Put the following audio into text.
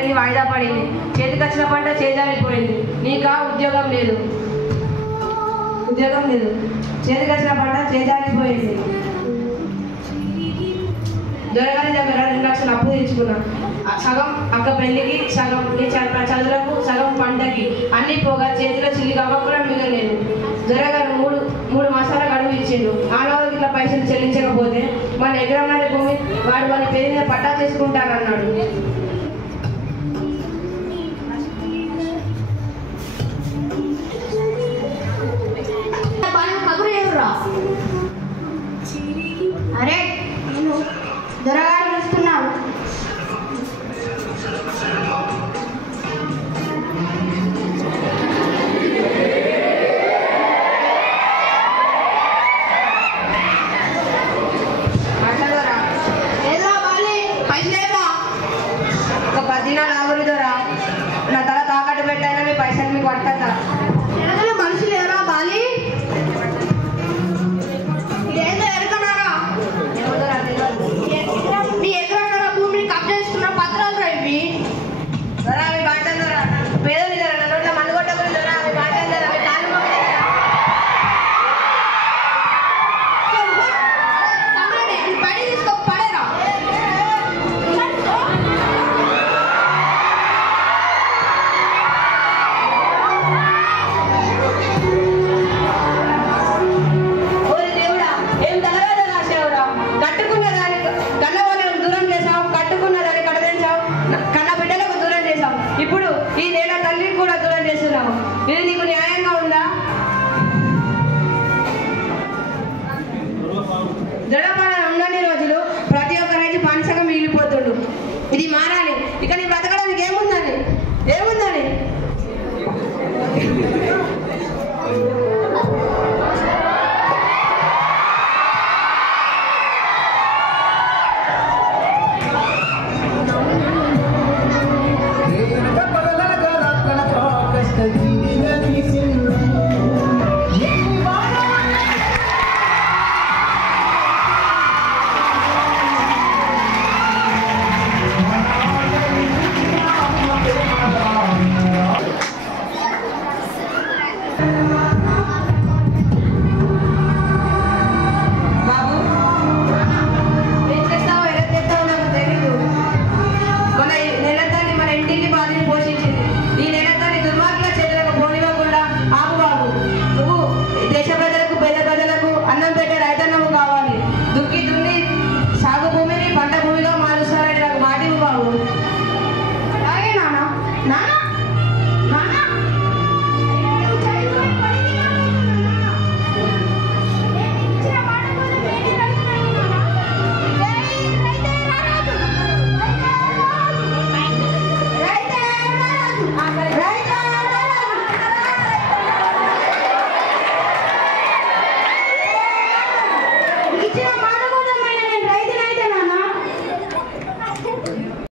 పెళ్లి వాయిదా పడింది. చేతికొచ్చిన పంట చేజారిపోయింది. నీకా ఉద్యోగం లేదు, చేతికొచ్చిన పంట చేజారిపోయింది. దొరగారి దగ్గర 2 లక్షలు అప్పు తెచ్చుకున్నా. సగం అక్క పెళ్లికి, సగం నీ చదువులకు, సగం పంటకి, అన్ని పోగా చేతిలో చిల్లి కవ్వకుండా మిగలేదు. దొరగారు 3 మాసాల గడువు ఇచ్చిండు. ఆనవాళ్ళకి ఇట్లా పైసలు చెల్లించకపోతే మన ఎకరంన్నర భూమి వాడు మన పేరు మీద పట్టా చేసుకుంటానన్నాడు. అరే దొరగారు వస్తున్నారు. ఒక 10 దినాలు ఆగురు దొరా, నా తల తాకట్టు పెట్టైనా మీ పైసలు మీకు పట్టద్దా? మనుషులు ఎవరా బాలి? ఇదేందో ఎరకన్నారా? మీ ఎకరన్నర భూమిని కబ్జా చేసుకున్న పత్రాలు రా ఇవి. దొరా మీ బాటలు దొరా, పేదలు దొరా, నా నోట్ల మందు కొట్టకుని దొరా, మీ బాటలు దొరా, మీ కాలు పడి తీసుకో పడేరా. ఇప్పుడు ఈ నేల తల్లిని కూడా దూరం చేస్తున్నావు. ఇది నీకు న్యాయంగా ఉందా? దొరపాల ఉన్నన్ని రోజులు ప్రతి ఒక్క రైతు పానిసగా మిగిలిపోతుండు. ఇది మారాలి. ఇక నీ బ్రతకడానికి ఏముందని? అన్నం పెట్టే రైతన్నము కావాలి. దుక్కి దున్ని సాగు భూమిని పంట భూమిగా మారుస్తారని నాకు మాట ఇవ్వు బాబు. అలాగే నాన్న.